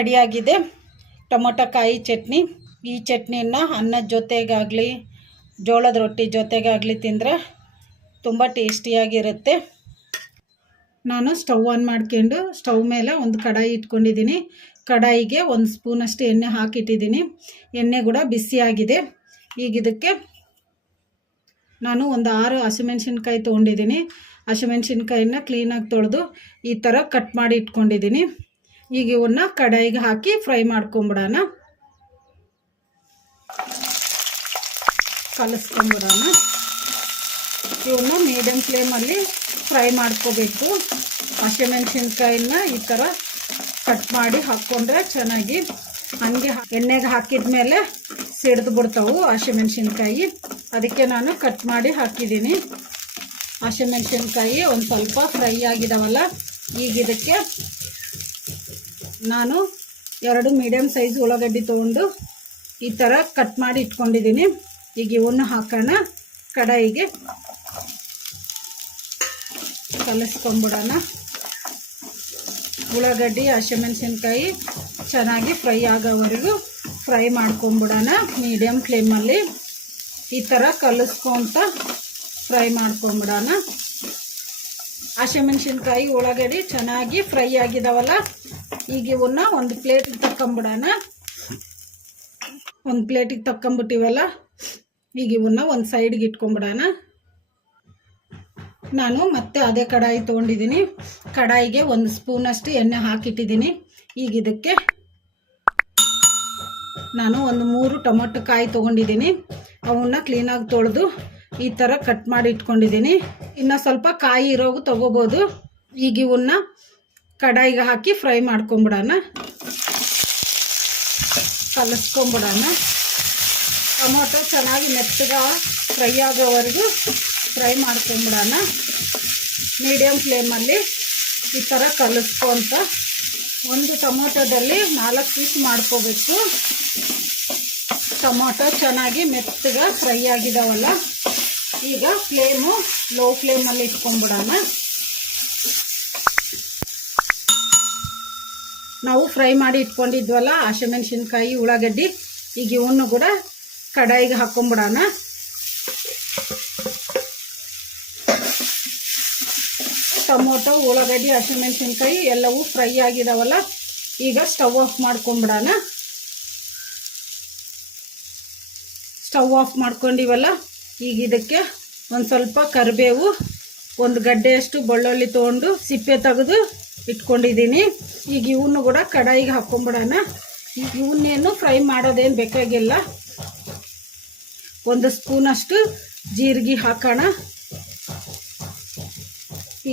ರೆಡಿಯಾಗಿದೆ ಟೊಮೊಟೊ ಕಾಯಿ ಚಟ್ನಿ. ಈ ಚಟ್ನಿನ ಅನ್ನದ ಜೊತೆಗಾಗಲಿ ಜೋಳದ ರೊಟ್ಟಿ ಜೊತೆಗಾಗಲಿ ತಿಂದರೆ ತುಂಬ ಟೇಸ್ಟಿಯಾಗಿರುತ್ತೆ. ನಾನು ಸ್ಟವ್ ಆನ್ ಮಾಡ್ಕೊಂಡು ಸ್ಟವ್ ಮೇಲೆ ಒಂದು ಕಡಾಯಿ ಇಟ್ಕೊಂಡಿದ್ದೀನಿ. ಕಡಾಯಿಗೆ 1 ಸ್ಪೂನಷ್ಟು ಎಣ್ಣೆ ಹಾಕಿಟ್ಟಿದ್ದೀನಿ. ಎಣ್ಣೆ ಕೂಡ ಬಿಸಿಯಾಗಿದೆ. ಈಗ ಇದಕ್ಕೆ ನಾನು ಒಂದು 6 ಹಸಿಮೆಣ್ಸಿನ್ಕಾಯಿ ತೊಗೊಂಡಿದ್ದೀನಿ. ಹಸಿಮೆಣ್ಸಿನ್ಕಾಯಿನ ಕ್ಲೀನಾಗಿ ತೊಳೆದು ಈ ಥರ ಕಟ್ ಮಾಡಿ ಇಟ್ಕೊಂಡಿದ್ದೀನಿ. ಈಗ ಇವನ್ನ ಕಡಾಯಿಗೆ ಹಾಕಿ ಫ್ರೈ ಮಾಡ್ಕೊಂಬಿಡೋಣ. ಕಲಿಸ್ಕೊಂಬಿಡೋಣ. ಇವನ್ನ ಮೀಡಿಯಮ್ ಫ್ಲೇಮಲ್ಲಿ ಫ್ರೈ ಮಾಡ್ಕೋಬೇಕು. ಹಸಿಮೆಣ್ಸಿನ್ಕಾಯಿನ ಈ ಥರ ಕಟ್ ಮಾಡಿ ಹಾಕ್ಕೊಂಡ್ರೆ ಚೆನ್ನಾಗಿ ಹಂಗೆ ಎಣ್ಣೆಗೆ ಹಾಕಿದ ಮೇಲೆ ಸಿಡ್ದು ಬಿಡ್ತಾವು ಹಸಿಮೆಣ್ಸಿನ್ಕಾಯಿ. ಅದಕ್ಕೆ ನಾನು ಕಟ್ ಮಾಡಿ ಹಾಕಿದ್ದೀನಿ. ಹಸಿಮೆಣ್ಸಿನ್ಕಾಯಿ ಒಂದು ಸ್ವಲ್ಪ ಫ್ರೈ ಆಗಿದಾವಲ್ಲ, ಈಗ ಇದಕ್ಕೆ ನಾನು 2 ಮೀಡಿಯಮ್ ಸೈಜ್ ಉಳ್ಳಾಗಡ್ಡಿ ತೊಗೊಂಡು ಈ ಥರ ಕಟ್ ಮಾಡಿ ಇಟ್ಕೊಂಡಿದ್ದೀನಿ. ಈಗ ಇವನ್ನು ಹಾಕೋಣ. ಕಡಾಯಿಗೆ ಕಲಿಸ್ಕೊಂಬಿಡೋಣ. ಉಳ್ಳಾಗಡ್ಡಿ ಹಸಿಮೆಣ್ಸಿನ್ಕಾಯಿ ಚೆನ್ನಾಗಿ ಫ್ರೈ ಆಗೋವರೆಗೂ ಫ್ರೈ ಮಾಡ್ಕೊಂಬಿಡೋಣ. ಮೀಡಿಯಮ್ ಫ್ಲೇಮಲ್ಲಿ ಈ ಥರ ಕಲಿಸ್ಕೊಂತ ಫ್ರೈ ಮಾಡ್ಕೊಂಬಿಡೋಣ. ಹಸಿಮೆಣ್ಸಿನ್ಕಾಯಿ ಉಳ್ಳಾಗಡ್ಡಿ ಚೆನ್ನಾಗಿ ಫ್ರೈ ಆಗಿದಾವಲ್ಲ, ಈಗ ಇವನ್ನ ಒಂದು ಪ್ಲೇಟಿಗೆ ತಕ್ಕೊಂಬಿಡೋಣ. ಒಂದು ಪ್ಲೇಟಿಗೆ ತಕ್ಕೊಂಬಿಟ್ಟಿವಲ್ಲ, ಈಗ ಇವನ್ನ ಒಂದು ಸೈಡ್ಗೆ ಇಟ್ಕೊಂಬಿಡೋಣ. ನಾನು ಮತ್ತೆ ಅದೇ ಕಡಾಯಿ ತೊಗೊಂಡಿದ್ದೀನಿ. ಕಡಾಯಿಗೆ 1 ಸ್ಪೂನಷ್ಟು ಎಣ್ಣೆ ಹಾಕಿಟ್ಟಿದ್ದೀನಿ. ಈಗ ಇದಕ್ಕೆ ನಾನು ಒಂದು 3 ಟೊಮೊಟೊ ಕಾಯಿ ತೊಗೊಂಡಿದ್ದೀನಿ. ಅವನ್ನ ಕ್ಲೀನಾಗಿ ತೊಳೆದು ಈ ಥರ ಕಟ್ ಮಾಡಿ ಇಟ್ಕೊಂಡಿದ್ದೀನಿ. ಇನ್ನು ಸ್ವಲ್ಪ ಕಾಯಿ ಇರೋವು ತೊಗೋಬೋದು. ಈಗ ಇವನ್ನ ಕಡಾಯಿಗೆ ಹಾಕಿ ಫ್ರೈ ಮಾಡ್ಕೊಂಬಿಡೋಣ. ಕಲಿಸ್ಕೊಂಬಿಡೋಣ. ಟೊಮೊಟೊ ಚೆನ್ನಾಗಿ ಮೆತ್ತಗೆ ಫ್ರೈ ಆಗೋವರೆಗೂ ಫ್ರೈ ಮಾಡ್ಕೊಂಬಿಡೋಣ. ಮೀಡಿಯಮ್ ಫ್ಲೇಮಲ್ಲಿ ಈ ಥರ ಕಲಿಸ್ಕೊಂತ ಒಂದು ಟೊಮೊಟೊದಲ್ಲಿ 4 ಪೀಸ್ ಮಾಡ್ಕೋಬೇಕು. ಟೊಮೊಟೊ ಚೆನ್ನಾಗಿ ಮೆತ್ತಗೆ ಫ್ರೈ ಆಗಿದಾವಲ್ಲ, ಈಗ ಫ್ಲೇಮು ಲೋ ಫ್ಲೇಮಲ್ಲಿ ಇಟ್ಕೊಂಬಿಡೋಣ. ನಾವು ಫ್ರೈ ಮಾಡಿ ಇಟ್ಕೊಂಡಿದ್ವಲ್ಲ ಹಸಿಮೆಣ್ಸಿನ್ಕಾಯಿ ಉಳ್ಳಾಗಡ್ಡಿ, ಈಗ ಇವನ್ನು ಕೂಡ ಕಡಾಯಿಗೆ ಹಾಕ್ಕೊಂಬಿಡೋಣ. ಟೊಮೊಟೊ ಉಳ್ಳಾಗಡ್ಡಿ ಹಸಿಮೆಣ್ಸಿನ್ಕಾಯಿ ಎಲ್ಲವೂ ಫ್ರೈ ಆಗಿದಾವಲ್ಲ, ಈಗ ಸ್ಟವ್ ಆಫ್ ಮಾಡ್ಕೊಂಬಿಡೋಣ. ಸ್ಟವ್ ಆಫ್ ಮಾಡ್ಕೊಂಡಿವಲ್ಲ, ಈಗ ಇದಕ್ಕೆ ಒಂದು ಸ್ವಲ್ಪ ಕರಿಬೇವು, 1 ಗಡ್ಡೆಯಷ್ಟು ಬೆಳ್ಳುಳ್ಳಿ ತೊಗೊಂಡು ಸಿಪ್ಪೆ ತೆಗೆದು ಇಟ್ಕೊಂಡಿದ್ದೀನಿ. ಈಗ ಇವನ್ನು ಕೂಡ ಕಡಾಯಿಗೆ ಹಾಕ್ಕೊಂಬಿಡೋಣ. ಇವನ್ನೇನು ಫ್ರೈ ಮಾಡೋದೇನು ಬೇಕಾಗಿಲ್ಲ. 1 ಸ್ಪೂನಷ್ಟು ಜೀರಿಗೆ ಹಾಕೋಣ.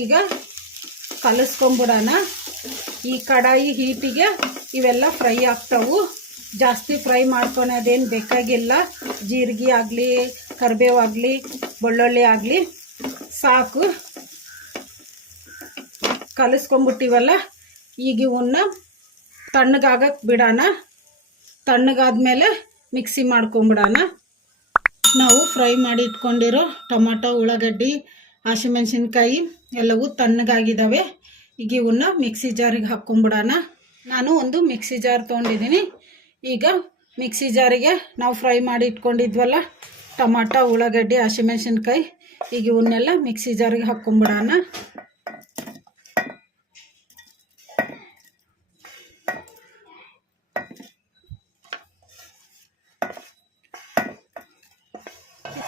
ಈಗ ಕಲಿಸ್ಕೊಂಬಿಡೋಣ. ಈ ಕಡಾಯಿ ಹೀಟಿಗೆ ಇವೆಲ್ಲ ಫ್ರೈ ಆಗ್ತಾವು. ಜಾಸ್ತಿ ಫ್ರೈ ಮಾಡ್ಕೊಳೋದೇನು ಬೇಕಾಗಿಲ್ಲ. ಜೀರಿಗೆ ಆಗಲಿ, ಕರಿಬೇವು ಆಗಲಿ, ಬೆಳ್ಳುಳ್ಳಿ ಆಗಲಿ ಸಾಕು. ಕಲಿಸ್ಕೊಂಬಿಟ್ಟಿವಲ್ಲ, ಈಗ ಇವನ್ನ ತಣ್ಣಗಾಗಕ್ಕೆ ಬಿಡೋಣ. ತಣ್ಣಗಾದ್ಮೇಲೆ ಮಿಕ್ಸಿ ಮಾಡ್ಕೊಂಬಿಡೋಣ. ನಾವು ಫ್ರೈ ಮಾಡಿ ಇಟ್ಕೊಂಡಿರೋ ಟೊಮೊಟೊ ಉಳ್ಳಾಗಡ್ಡಿ ಹಸಿಮೆಣ್ಸಿನ್ಕಾಯಿ ಎಲ್ಲವೂ ತಣ್ಣಗಾಗಿದ್ದಾವೆ. ಈಗ ಇವನ್ನ ಮಿಕ್ಸಿ ಜಾರಿಗೆ ಹಾಕ್ಕೊಂಬಿಡೋಣ. ನಾನು ಒಂದು ಮಿಕ್ಸಿ ಜಾರ್ ತೊಗೊಂಡಿದ್ದೀನಿ. ಈಗ ಮಿಕ್ಸಿ ಜಾರಿಗೆ ನಾವು ಫ್ರೈ ಮಾಡಿ ಇಟ್ಕೊಂಡಿದ್ವಲ್ಲ ಟೊಮೊಟೊ ಉಳ್ಳಾಗಡ್ಡಿ ಹಸಿಮೆಣ್ಸಿನ್ಕಾಯಿ, ಈಗ ಇವನ್ನೆಲ್ಲ ಮಿಕ್ಸಿ ಜಾರಿಗೆ ಹಾಕ್ಕೊಂಬಿಡೋಣ.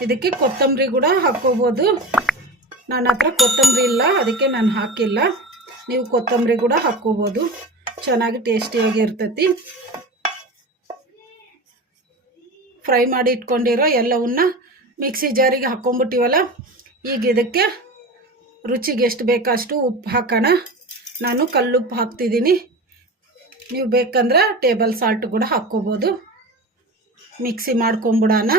ಇದಕ್ಕೆ ಕೊತ್ತಂಬರಿ ಕೂಡ ಹಾಕ್ಕೋಬೋದು. ನನ್ನ ಹತ್ರ ಕೊತ್ತಂಬರಿ ಇಲ್ಲ, ಅದಕ್ಕೆ ನಾನು ಹಾಕಿಲ್ಲ. ನೀವು ಕೊತ್ತಂಬರಿ ಕೂಡ ಹಾಕ್ಕೋಬೋದು, ಚೆನ್ನಾಗಿ ಟೇಸ್ಟಿಯಾಗಿ ಇರ್ತೈತಿ. ಫ್ರೈ ಮಾಡಿ ಇಟ್ಕೊಂಡಿರೋ ಎಲ್ಲವನ್ನ ಮಿಕ್ಸಿ ಜಾರಿಗೆ ಹಾಕ್ಕೊಂಬಿಟ್ಟಿವಲ್ಲ, ಈಗ ಇದಕ್ಕೆ ರುಚಿಗೆ ಎಷ್ಟು ಬೇಕಷ್ಟು ಉಪ್ಪು ಹಾಕೋಣ. ನಾನು ಕಲ್ಲುಪ್ಪು ಹಾಕ್ತಿದ್ದೀನಿ. ನೀವು ಬೇಕಂದ್ರೆ ಟೇಬಲ್ ಸಾಲ್ಟ್ ಕೂಡ ಹಾಕ್ಕೋಬೋದು. ಮಿಕ್ಸಿ ಮಾಡ್ಕೊಂಬಿಡೋಣ.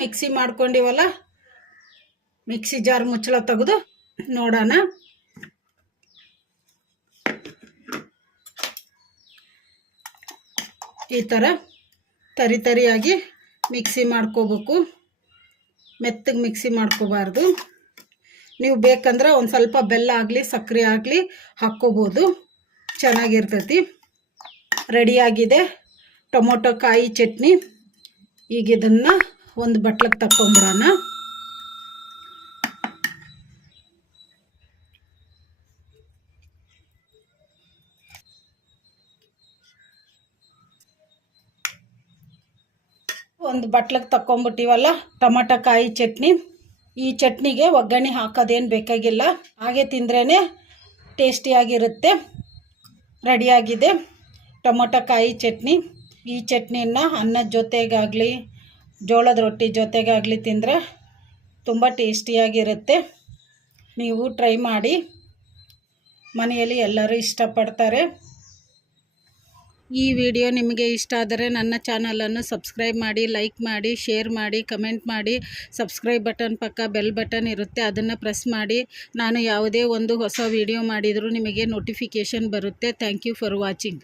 ಮಿಕ್ಸಿ ಮಾಡ್ಕೊಂಡಿವಲ್ಲ, ಮಿಕ್ಸಿ ಜಾರ್ ಮುಚ್ಚಳ ತೆಗೆದು ನೋಡೋಣ. ಈ ಥರ ತರಿ ತರಿಯಾಗಿ ಮಿಕ್ಸಿ ಮಾಡ್ಕೋಬೇಕು. ಮೆತ್ತಗೆ ಮಿಕ್ಸಿ ಮಾಡ್ಕೋಬಾರ್ದು. ನೀವು ಬೇಕಂದ್ರೆ ಒಂದು ಸ್ವಲ್ಪ ಬೆಲ್ಲ ಆಗಲಿ ಸಕ್ಕರೆ ಆಗಲಿ ಹಾಕ್ಕೋಬೋದು, ಚೆನ್ನಾಗಿರ್ತೈತಿ. ರೆಡಿಯಾಗಿದೆ ಟೊಮೊಟೊ ಕಾಯಿ ಚಟ್ನಿ. ಈಗ ಇದನ್ನು ಒಂದು ಬಟ್ಲಿಗೆ ತಗೊಂಬಿಡೋಣ. ಒಂದು ಬಟ್ಲಿಗೆ ತಗೊಂಬಿಟ್ಟಿವಲ್ಲ ಟೊಮೊಟೊ ಕಾಯಿ ಚಟ್ನಿ. ಈ ಚಟ್ನಿಗೆ ಒಗ್ಗರಣೆ ಹಾಕೋದೇನು ಬೇಕಾಗಿಲ್ಲ, ಹಾಗೆ ತಿಂದ್ರೇ ಟೇಸ್ಟಿಯಾಗಿರುತ್ತೆ. ರೆಡಿಯಾಗಿದೆ ಟೊಮೊಟೊ ಕಾಯಿ ಚಟ್ನಿ. ಈ ಚಟ್ನಿನ ಅನ್ನದ ಜೊತೆಗಾಗಲಿ ಜೋಳದ ರೊಟ್ಟಿ ಜೊತೆಗಾಗಲಿ ತಿಂದರೆ ತುಂಬ ಟೇಸ್ಟಿಯಾಗಿರುತ್ತೆ. ನೀವು ಟ್ರೈ ಮಾಡಿ, ಮನೆಯಲ್ಲಿ ಎಲ್ಲರೂ ಇಷ್ಟಪಡ್ತಾರೆ. ಈ ವಿಡಿಯೋ ನಿಮಗೆ ಇಷ್ಟ ಆದರೆ ನನ್ನ ಚಾನಲನ್ನು ಸಬ್ಸ್ಕ್ರೈಬ್ ಮಾಡಿ, ಲೈಕ್ ಮಾಡಿ, ಶೇರ್ ಮಾಡಿ, ಕಮೆಂಟ್ ಮಾಡಿ. ಸಬ್ಸ್ಕ್ರೈಬ್ ಬಟನ್ ಪಕ್ಕ ಬೆಲ್ ಬಟನ್ ಇರುತ್ತೆ, ಅದನ್ನು ಪ್ರೆಸ್ ಮಾಡಿ. ನಾನು ಯಾವುದೇ ಒಂದು ಹೊಸ ವಿಡಿಯೋ ಮಾಡಿದರೂ ನಿಮಗೆ ನೋಟಿಫಿಕೇಷನ್ ಬರುತ್ತೆ. Thank you for watching.